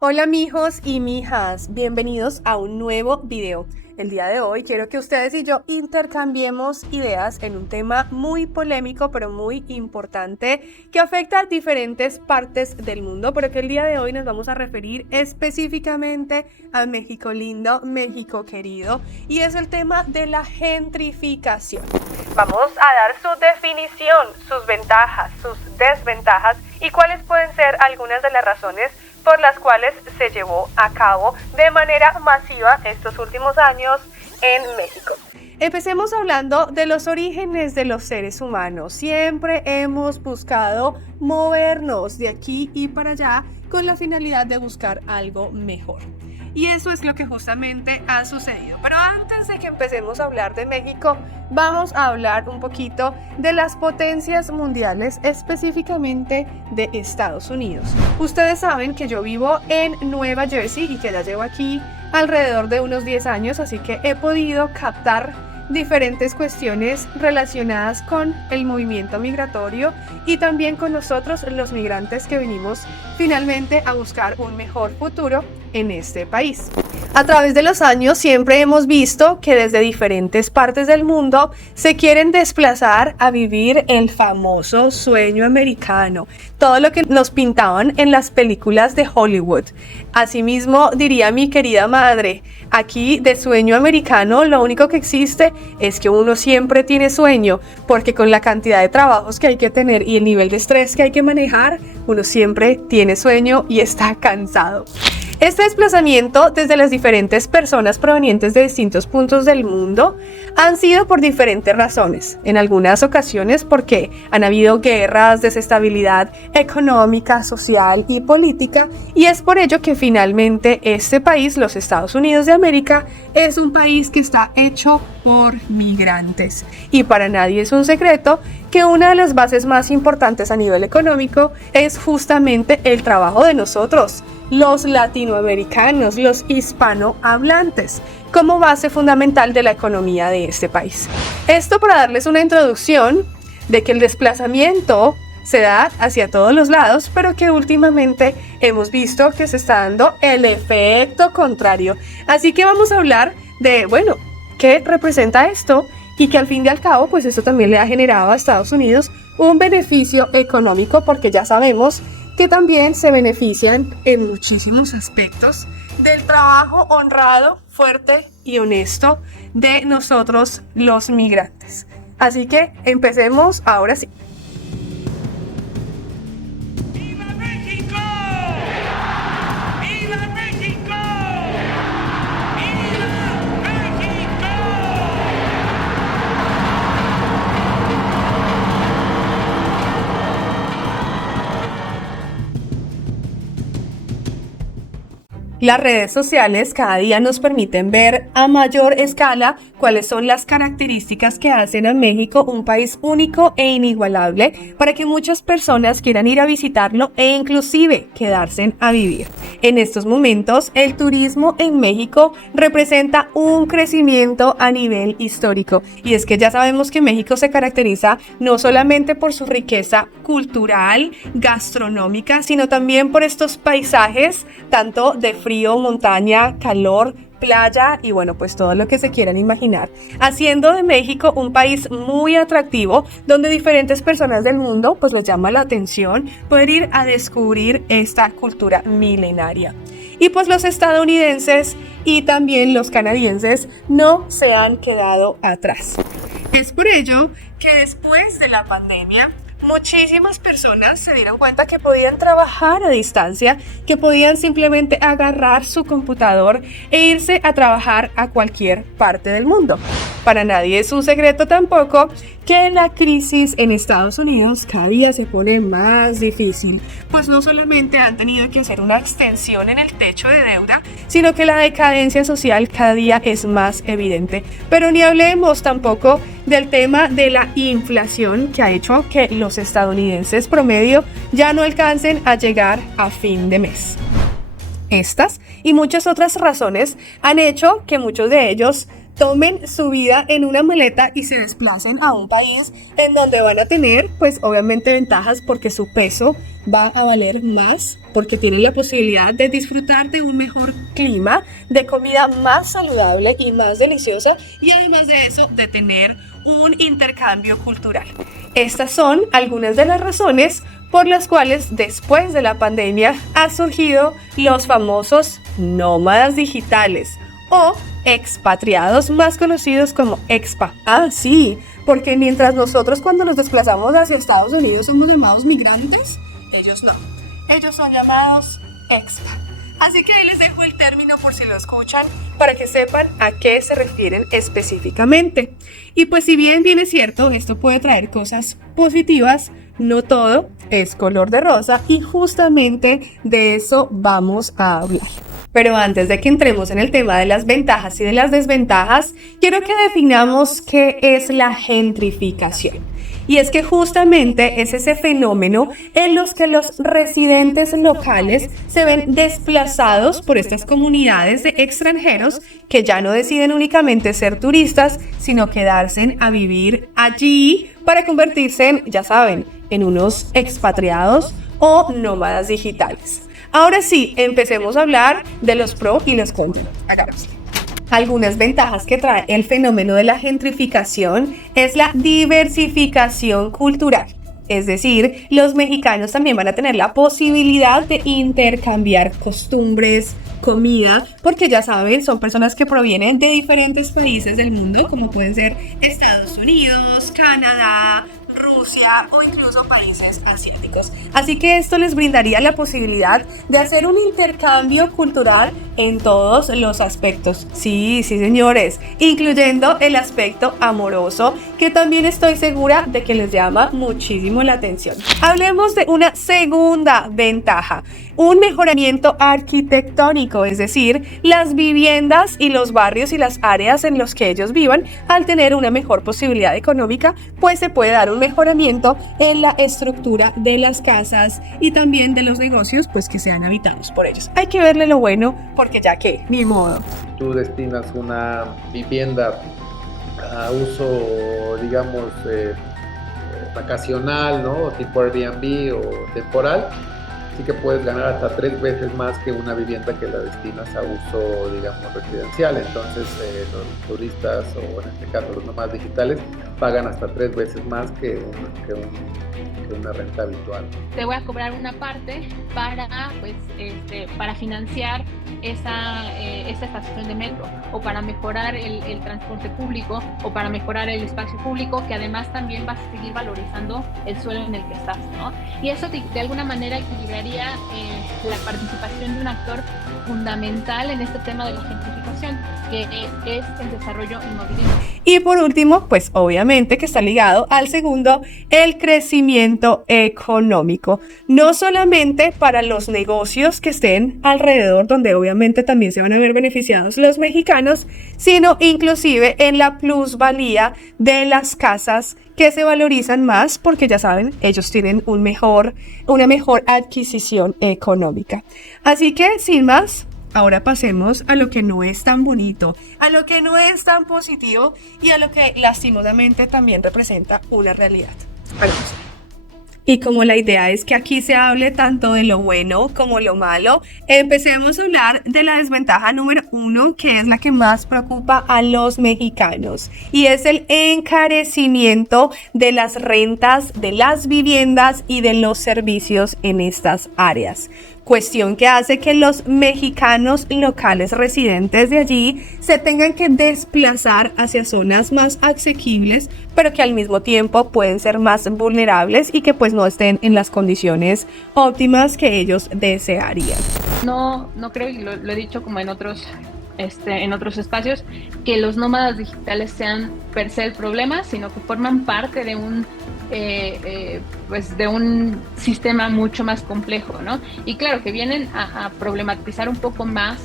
Hola mijos y mijas, bienvenidos a un nuevo video. El día de hoy quiero que ustedes y yo intercambiemos ideas en un tema muy polémico pero muy importante que afecta a diferentes partes del mundo, pero que el día de hoy nos vamos a referir específicamente a México lindo, México querido, y es el tema de la gentrificación. Vamos a dar su definición, sus ventajas, sus desventajas y cuáles pueden ser algunas de las razones por las cuales se llevó a cabo de manera masiva estos últimos años en México. Empecemos hablando de los orígenes de los seres humanos. Siempre hemos buscado movernos de aquí y para allá con la finalidad de buscar algo mejor. Y eso es lo que justamente ha sucedido. Pero antes de que empecemos a hablar de México, vamos a hablar un poquito de las potencias mundiales, específicamente de Estados Unidos. Ustedes saben que yo vivo en Nueva Jersey y que ya llevo aquí alrededor de unos 10 años, así que he podido captar diferentes cuestiones relacionadas con el movimiento migratorio y también con nosotros los migrantes que venimos finalmente a buscar un mejor futuro en este país. A través de los años siempre hemos visto que desde diferentes partes del mundo se quieren desplazar a vivir el famoso sueño americano, todo lo que nos pintaban en las películas de Hollywood. Asimismo, diría mi querida madre, aquí de sueño americano lo único que existe es que uno siempre tiene sueño, porque con la cantidad de trabajos que hay que tener y el nivel de estrés que hay que manejar, uno siempre tiene sueño y está cansado. Este desplazamiento desde las diferentes personas provenientes de distintos puntos del mundo han sido por diferentes razones. En algunas ocasiones porque han habido guerras, desestabilidad económica, social y política, y es por ello que finalmente este país, los Estados Unidos de América, es un país que está hecho por migrantes. Y para nadie es un secreto que una de las bases más importantes a nivel económico es justamente el trabajo de nosotros, los latinoamericanos, los hispanohablantes, como base fundamental de la economía de este país. Esto para darles una introducción de que el desplazamiento se da hacia todos los lados, pero que últimamente hemos visto que se está dando el efecto contrario. Así que vamos a hablar de, ¿qué representa esto? Y que al fin y al cabo, pues esto también le ha generado a Estados Unidos un beneficio económico, porque ya sabemos que también se benefician en muchísimos aspectos del trabajo honrado, fuerte y honesto de nosotros los migrantes. Así que empecemos ahora sí. ¡Viva México! ¡Viva México! ¡Viva México! Las redes sociales cada día nos permiten ver a mayor escala cuáles son las características que hacen a México un país único e inigualable para que muchas personas quieran ir a visitarlo e inclusive quedarse a vivir. En estos momentos, el turismo en México representa un crecimiento a nivel histórico, y es que ya sabemos que México se caracteriza no solamente por su riqueza cultural, gastronómica, sino también por estos paisajes tanto de frío, montaña, calor, playa y pues todo lo que se quieran imaginar, haciendo de México un país muy atractivo donde diferentes personas del mundo pues les llama la atención poder ir a descubrir esta cultura milenaria. Y pues los estadounidenses y también los canadienses no se han quedado atrás. Es por ello que después de la pandemia muchísimas personas se dieron cuenta que podían trabajar a distancia, que podían simplemente agarrar su computador e irse a trabajar a cualquier parte del mundo. Para nadie es un secreto tampoco que la crisis en Estados Unidos cada día se pone más difícil, pues no solamente han tenido que hacer una extensión en el techo de deuda, sino que la decadencia social cada día es más evidente. Pero ni hablemos tampoco del tema de la inflación, que ha hecho que los estadounidenses promedio ya no alcancen a llegar a fin de mes. Estas y muchas otras razones han hecho que muchos de ellos tomen su vida en una maleta y se desplacen a un país en donde van a tener, pues obviamente ventajas porque su peso va a valer más, porque tienen la posibilidad de disfrutar de un mejor clima, de comida más saludable y más deliciosa, y además de eso, de tener un intercambio cultural. Estas son algunas de las razones por las cuales después de la pandemia han surgido los famosos nómadas digitales o expatriados, más conocidos como expa. Ah, sí, porque mientras nosotros cuando nos desplazamos hacia Estados Unidos somos llamados migrantes, ellos no. Ellos son llamados expa. Así que ahí les dejo el término por si lo escuchan para que sepan a qué se refieren específicamente. Y pues si bien es cierto, esto puede traer cosas positivas, no todo es color de rosa y justamente de eso vamos a hablar. Pero antes de que entremos en el tema de las ventajas y de las desventajas, quiero que definamos qué es la gentrificación. Y es que justamente es ese fenómeno en los que los residentes locales se ven desplazados por estas comunidades de extranjeros que ya no deciden únicamente ser turistas, sino quedarse a vivir allí para convertirse en, ya saben, en unos expatriados o nómadas digitales. Ahora sí, empecemos a hablar de los pros y los contras. Hagámoslo. Algunas ventajas que trae el fenómeno de la gentrificación es la diversificación cultural. Es decir, los mexicanos también van a tener la posibilidad de intercambiar costumbres, comida, porque ya saben, son personas que provienen de diferentes países del mundo, como pueden ser Estados Unidos, Canadá, Rusia o incluso países asiáticos. Así que esto les brindaría la posibilidad de hacer un intercambio cultural en todos los aspectos. Sí, señores, incluyendo el aspecto amoroso, que también estoy segura de que les llama muchísimo la atención. Hablemos de una segunda ventaja, un mejoramiento arquitectónico, es decir, las viviendas y los barrios y las áreas en los que ellos vivan, al tener una mejor posibilidad económica, pues se puede dar un mejoramiento en la estructura de las casas y también de los negocios, pues que sean habitados por ellos. Hay que verle lo bueno, porque ya que, ni modo. Tú destinas una vivienda a uso, digamos, vacacional, ¿no? Tipo Airbnb o temporal, sí que puedes ganar hasta 3 veces más que una vivienda que la destinas a uso, digamos, residencial. Entonces, los turistas, o en este caso los nómadas digitales, pagan hasta 3 veces más que una renta habitual. Te voy a cobrar una parte para financiar esta estación de metro, o para mejorar el transporte público, o para mejorar el espacio público, que además también va a seguir valorizando el suelo en el que estás, ¿no? Y eso de alguna manera equilibraría la participación de un actor fundamental en este tema de la gentrificación, que es el desarrollo inmobiliario. Y por último, pues obviamente que está ligado al segundo, el crecimiento económico. No solamente para los negocios que estén alrededor, donde obviamente también se van a ver beneficiados los mexicanos, sino inclusive en la plusvalía de las casas que se valorizan más, porque ya saben, ellos tienen una mejor adquisición económica. Así que, sin más, ahora pasemos a lo que no es tan bonito, a lo que no es tan positivo y a lo que lastimosamente también representa una realidad. Vamos. Y como la idea es que aquí se hable tanto de lo bueno como lo malo, empecemos a hablar de la desventaja número 1, que es la que más preocupa a los mexicanos, y es el encarecimiento de las rentas, de las viviendas y de los servicios en estas áreas. Cuestión que hace que los mexicanos locales residentes de allí se tengan que desplazar hacia zonas más asequibles, pero que al mismo tiempo pueden ser más vulnerables y que pues no estén en las condiciones óptimas que ellos desearían. No creo, y lo he dicho como en otros espacios, que los nómadas digitales sean per se el problema, sino que forman parte de un sistema mucho más complejo, ¿no? Y claro, que vienen a problematizar un poco más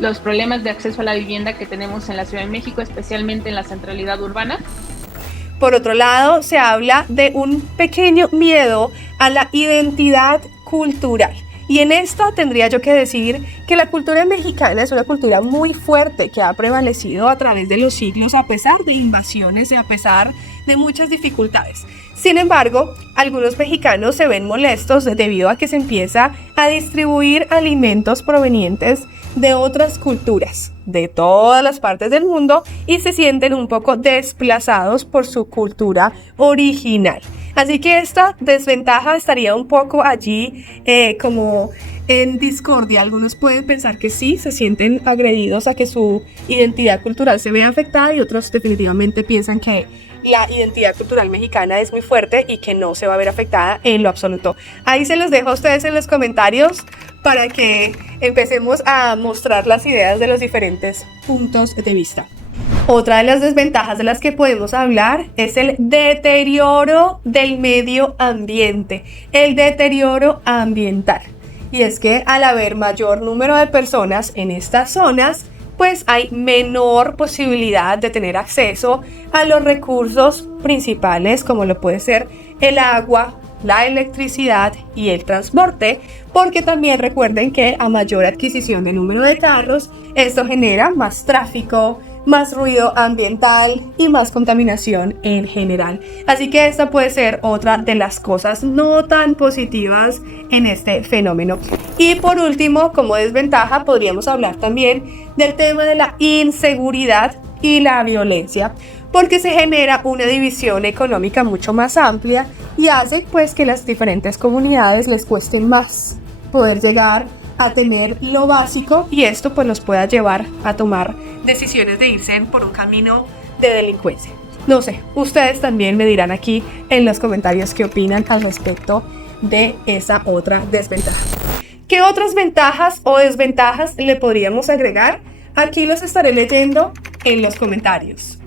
los problemas de acceso a la vivienda que tenemos en la Ciudad de México, especialmente en la centralidad urbana. Por otro lado, se habla de un pequeño miedo a la identidad cultural. Y en esta tendría yo que decir que la cultura mexicana es una cultura muy fuerte que ha prevalecido a través de los siglos a pesar de invasiones y a pesar de muchas dificultades. Sin embargo, algunos mexicanos se ven molestos debido a que se empieza a distribuir alimentos provenientes de otras culturas, de todas las partes del mundo, y se sienten un poco desplazados por su cultura original. Así que esta desventaja estaría un poco allí como en discordia. Algunos pueden pensar que sí, se sienten agredidos a que su identidad cultural se vea afectada, y otros definitivamente piensan que la identidad cultural mexicana es muy fuerte y que no se va a ver afectada en lo absoluto. Ahí se los dejo a ustedes en los comentarios para que empecemos a mostrar las ideas de los diferentes puntos de vista. Otra de las desventajas de las que podemos hablar es el deterioro del medio ambiente, el deterioro ambiental. Y es que al haber mayor número de personas en estas zonas, pues hay menor posibilidad de tener acceso a los recursos principales, como lo puede ser el agua, la electricidad y el transporte, porque también recuerden que a mayor adquisición de número de carros, esto genera más tráfico, más ruido ambiental y más contaminación en general. Así que esta puede ser otra de las cosas no tan positivas en este fenómeno. Y por último, como desventaja, podríamos hablar también del tema de la inseguridad y la violencia, porque se genera una división económica mucho más amplia y hace pues que las diferentes comunidades les cueste más poder llegar a tener lo básico, y esto pues los pueda llevar a tomar decisiones de irse por un camino de delincuencia. No sé, ustedes también me dirán aquí en los comentarios qué opinan al respecto de esa otra desventaja. ¿Qué otras ventajas o desventajas le podríamos agregar? Aquí los estaré leyendo en los comentarios.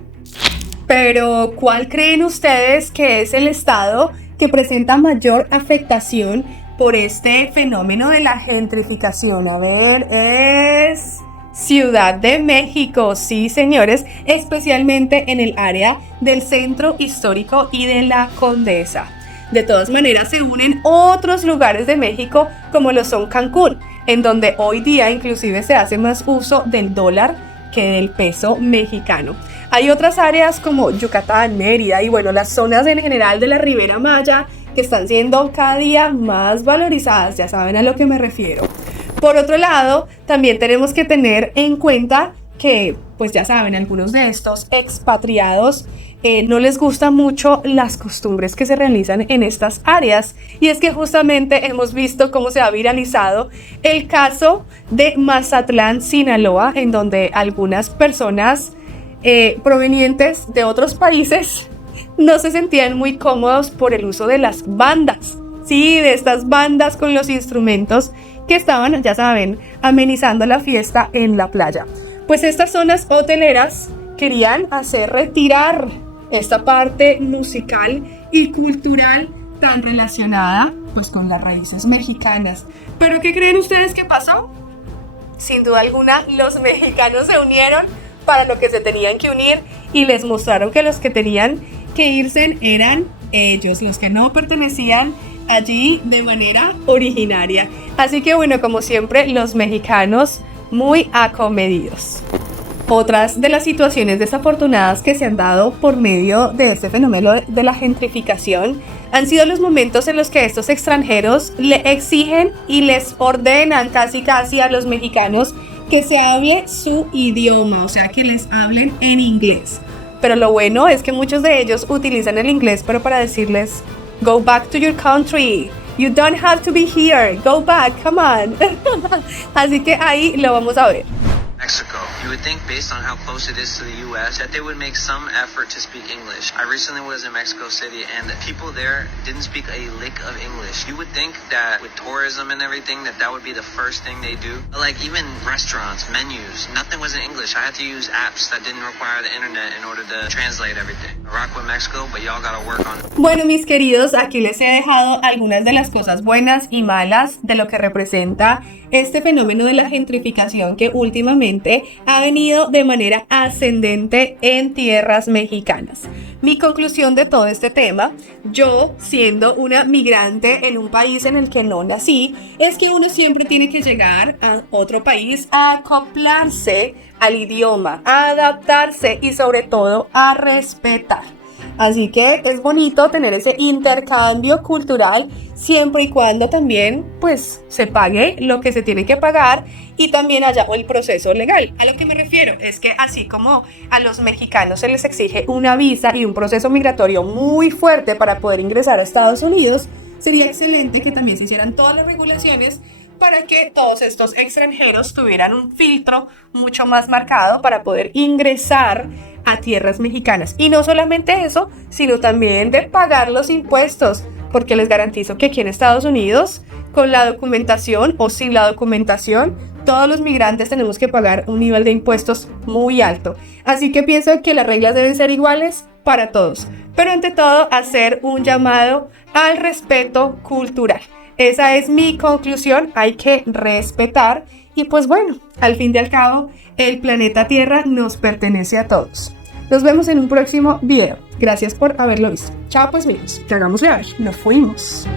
Pero, ¿cuál creen ustedes que es el estado que presenta mayor afectación por este fenómeno de la gentrificación? A ver, es Ciudad de México. Sí, señores, especialmente en el área del centro histórico y de la Condesa. De todas maneras, se unen otros lugares de México, como lo son Cancún, en donde hoy día inclusive se hace más uso del dólar que del peso mexicano. Hay otras áreas como Yucatán, Mérida y bueno, las zonas en general de la Ribera Maya que están siendo cada día más valorizadas, ya saben a lo que me refiero. Por otro lado, también tenemos que tener en cuenta que, pues ya saben, algunos de estos expatriados no les gustan mucho las costumbres que se realizan en estas áreas, y es que justamente hemos visto cómo se ha viralizado el caso de Mazatlán, Sinaloa, en donde algunas personas provenientes de otros países no se sentían muy cómodos por el uso de las bandas, sí, de estas bandas con los instrumentos que estaban, ya saben, amenizando la fiesta en la playa. Pues estas zonas hoteleras querían hacer retirar esta parte musical y cultural tan relacionada pues con las raíces mexicanas. ¿Pero qué creen ustedes que pasó? Sin duda alguna, los mexicanos se unieron para lo que se tenían que unir y les mostraron que los que tenían que irse eran ellos, los que no pertenecían allí de manera originaria. Así que bueno, como siempre, los mexicanos muy acomedidos. Otras de las situaciones desafortunadas que se han dado por medio de este fenómeno de la gentrificación han sido los momentos en los que estos extranjeros le exigen y les ordenan casi a los mexicanos que se hable su idioma, o sea, que les hablen en inglés. Pero lo bueno es que muchos de ellos utilizan el inglés, pero para decirles, go back to your country, you don't have to be here, go back, come on. Así que ahí lo vamos a ver. Mexico. You would think, based on how close it is to the U.S., that they would make some effort to speak English. I recently was in Mexico City, and the people there didn't speak a lick of English. You would think that with tourism and everything, that would be the first thing they do. Like even restaurants, menus, nothing was in English. I had to use apps that didn't require the internet in order to translate everything. I rock with Mexico, but y'all gotta work on it. Bueno, mis queridos, aquí les he dejado algunas de las cosas buenas y malas de lo que representa este fenómeno de la gentrificación que últimamente ha venido de manera ascendente en tierras mexicanas. Mi conclusión de todo este tema, yo siendo una migrante en un país en el que no nací, es que uno siempre tiene que llegar a otro país a acoplarse al idioma, a adaptarse y sobre todo a respetar. Así que es bonito tener ese intercambio cultural siempre y cuando también pues se pague lo que se tiene que pagar y también haya el proceso legal. A lo que me refiero es que así como a los mexicanos se les exige una visa y un proceso migratorio muy fuerte para poder ingresar a Estados Unidos, sería excelente que también se hicieran todas las regulaciones para que todos estos extranjeros tuvieran un filtro mucho más marcado para poder ingresar a tierras mexicanas. Y no solamente eso, sino también de pagar los impuestos, porque les garantizo que aquí en Estados Unidos, con la documentación o sin la documentación, todos los migrantes tenemos que pagar un nivel de impuestos muy alto. Así que pienso que las reglas deben ser iguales para todos, pero ante todo hacer un llamado al respeto cultural. Esa es mi conclusión, hay que respetar y pues bueno, al fin y al cabo, el planeta Tierra nos pertenece a todos. Nos vemos en un próximo video. Gracias por haberlo visto. Chao pues amigos, que hagamos leer. Nos fuimos.